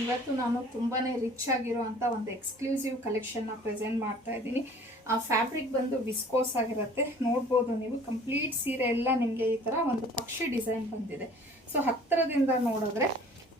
ಇವತ್ತು ನಾನು ತುಂಬಾ ರಿಚ್ ಆಗಿರುವಂಥ ಒಂದು ಎಕ್ಸ್ಕ್ಲೂಸಿವ್ ಕಲೆಕ್ಷನ್ನ ಪ್ರೆಸೆಂಟ್ ಮಾಡ್ತಾ ಇದ್ದೀನಿ. ಆ ಫ್ಯಾಬ್ರಿಕ್ ಬಂದು ವಿಸ್ಕೋಸ್ ಆಗಿರುತ್ತೆ, ನೋಡ್ಬೋದು ನೀವು. ಕಂಪ್ಲೀಟ್ ಸೀರೆ ಎಲ್ಲ ನಿಮಗೆ ಈ ಥರ ಒಂದು ಪಕ್ಷಿ ಡಿಸೈನ್ ಬಂದಿದೆ. ಸೊ ಹತ್ತಿರದಿಂದ ನೋಡಿದ್ರೆ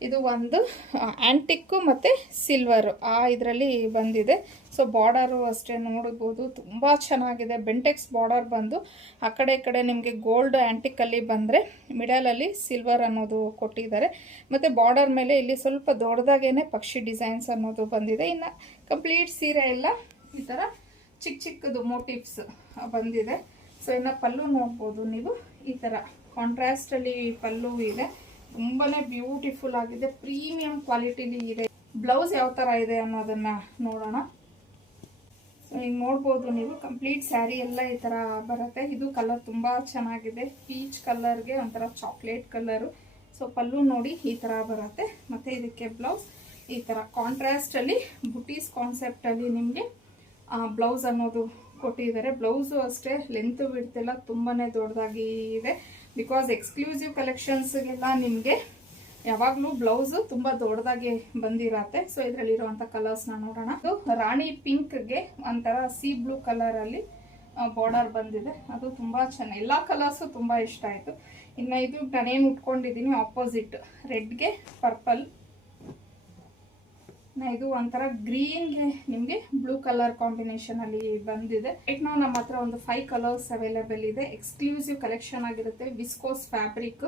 ಇದು ಒಂದು ಆ್ಯಂಟಿಕ್ಕು ಮತ್ತು ಸಿಲ್ವರು ಇದರಲ್ಲಿ ಬಂದಿದೆ. ಸೊ ಬಾರ್ಡರು ಅಷ್ಟೇ ನೋಡ್ಬೋದು, ತುಂಬ ಚೆನ್ನಾಗಿದೆ. ಬೆಂಟೆಕ್ಸ್ ಬಾರ್ಡರ್ ಬಂದು ಆ ಕಡೆ ಈ ಕಡೆ ನಿಮಗೆ ಗೋಲ್ಡ್ ಆ್ಯಂಟಿಕ್ಕಲ್ಲಿ ಬಂದರೆ ಮಿಡಲಲ್ಲಿ ಸಿಲ್ವರ್ ಅನ್ನೋದು ಕೊಟ್ಟಿದ್ದಾರೆ. ಮತ್ತು ಬಾರ್ಡರ್ ಮೇಲೆ ಇಲ್ಲಿ ಸ್ವಲ್ಪ ದೊಡ್ಡದಾಗೇ ಪಕ್ಷಿ ಡಿಸೈನ್ಸ್ ಅನ್ನೋದು ಬಂದಿದೆ. ಇನ್ನು ಕಂಪ್ಲೀಟ್ ಸೀರೆ ಎಲ್ಲ ಈ ಥರ ಚಿಕ್ಕ ಚಿಕ್ಕದು ಮೋಟಿವ್ಸ್ ಬಂದಿದೆ. ಸೊ ಇನ್ನು ಪಲ್ಲು ನೋಡ್ಬೋದು ನೀವು, ಈ ಥರ ಕಾಂಟ್ರಾಸ್ಟಲ್ಲಿ ಪಲ್ಲು ಇದೆ. ತುಂಬಾ ಬ್ಯೂಟಿಫುಲ್ ಆಗಿದೆ, ಪ್ರೀಮಿಯಂ ಕ್ವಾಲಿಟಿಲಿ ಇದೆ. ಬ್ಲೌಸ್ ಯಾವ ಥರ ಇದೆ ಅನ್ನೋದನ್ನು ನೋಡೋಣ. ಸೊ ಈಗ ನೋಡ್ಬೋದು ನೀವು, ಕಂಪ್ಲೀಟ್ ಸ್ಯಾರಿ ಎಲ್ಲ ಈ ಥರ ಬರುತ್ತೆ. ಇದು ಕಲರ್ ತುಂಬ ಚೆನ್ನಾಗಿದೆ, ಪೀಚ್ ಕಲರ್ಗೆ ಒಂಥರ ಚಾಕ್ಲೇಟ್ ಕಲರು. ಸೊ ಪಲ್ಲು ನೋಡಿ ಈ ಥರ ಬರುತ್ತೆ. ಮತ್ತು ಇದಕ್ಕೆ ಬ್ಲೌಸ್ ಈ ಥರ ಕಾಂಟ್ರಾಸ್ಟಲ್ಲಿ ಬುಟೀಸ್ ಕಾನ್ಸೆಪ್ಟಲ್ಲಿ ನಿಮಗೆ ಬ್ಲೌಸ್ ಅನ್ನೋದು ಕೊಟ್ಟಿದ್ದಾರೆ. ಬ್ಲೌಸು ಅಷ್ಟೇ ಲೆಂತ್ ಬಿಡ್ತಿಲ್ಲ, ತುಂಬಾ ದೊಡ್ಡದಾಗಿ ಇದೆ. ಬಿಕಾಸ್ ಎಕ್ಸ್ಕ್ಲೂಸಿವ್ ಕಲೆಕ್ಷನ್ಸ್ಗೆಲ್ಲ ನಿಮಗೆ ಯಾವಾಗಲೂ ಬ್ಲೌಸು ತುಂಬ ದೊಡ್ಡದಾಗಿ ಬಂದಿರತ್ತೆ. ಸೊ ಇದರಲ್ಲಿರುವಂಥ ಕಲರ್ಸ್ನ ನೋಡೋಣ. ಇದು ರಾಣಿ ಪಿಂಕ್ಗೆ ಒಂಥರ ಸಿ ಬ್ಲೂ ಕಲರಲ್ಲಿ ಬಾರ್ಡರ್ ಬಂದಿದೆ. ಅದು ತುಂಬ ಚೆನ್ನಾಗಿ, ಎಲ್ಲ ಕಲರ್ಸು ತುಂಬ ಇಷ್ಟ ಆಯಿತು. ಇನ್ನು ಇದು ನಾನೇನು ಉಟ್ಕೊಂಡಿದ್ದೀನಿ ಆಪೋಸಿಟ್ ರೆಡ್ಗೆ ಪರ್ಪಲ್, ಇದು ಒಂಥರ ಗ್ರೀನ್ಗೆ ನಿಮಗೆ ಬ್ಲೂ ಕಲರ್ ಕಾಂಬಿನೇಷನ್ ಅಲ್ಲಿ ಬಂದಿದೆ. ರೈಟ್ ನಾವು ನಮ್ಮ ಹತ್ರ ಒಂದು 5 ಕಲರ್ಸ್ ಅವೈಲೇಬಲ್ ಇದೆ. ಎಕ್ಸ್ಕ್ಲೂಸಿವ್ ಕಲೆಕ್ಷನ್ ಆಗಿರುತ್ತೆ, ವಿಸ್ಕೋಸ್ ಫ್ಯಾಬ್ರಿಕ್.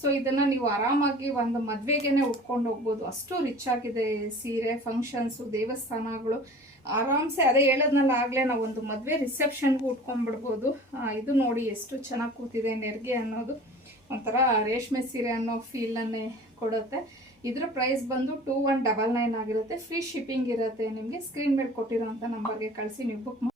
ಸೊ ಇದನ್ನ ನೀವು ಆರಾಮಾಗಿ ಒಂದು ಮದ್ವೆಗೆನೆ ಉಟ್ಕೊಂಡು ಹೋಗ್ಬೋದು, ಅಷ್ಟು ರಿಚ್ ಆಗಿದೆ ಸೀರೆ. ಫಂಕ್ಷನ್ಸು, ದೇವಸ್ಥಾನಗಳು ಆರಾಮ್ಸೆ, ಅದೇ ಹೇಳೋದ್ನಲ್ಲ ಆಗ್ಲೇ, ನಾವು ಒಂದು ಮದುವೆ ರಿಸೆಪ್ಷನ್ಗೂ ಉಟ್ಕೊಂಡ್ಬಿಡ್ಬೋದು. ಇದು ನೋಡಿ ಎಷ್ಟು ಚೆನ್ನಾಗಿ ಕೂತಿದೆ, ನೆರಿಗೆ ಅನ್ನೋದು ಒಂಥರ ರೇಷ್ಮೆ ಸೀರೆ ಅನ್ನೋ ಫೀಲನ್ನೇ ಕೊಡುತ್ತೆ. ಇದರ ಪ್ರೈಸ್ ಬಂದು 2199 ಆಗಿರುತ್ತೆ. ಫ್ರೀ ಶಿಪ್ಪಿಂಗ್ ಇರುತ್ತೆ ನಿಮಗೆ. ಸ್ಕ್ರೀನ್ ಮೇಲೆ ಕೊಟ್ಟಿರೋಂಥ ನಂಬರ್ಗೆ ಕಳಿಸಿ ನೀವು ಬುಕ್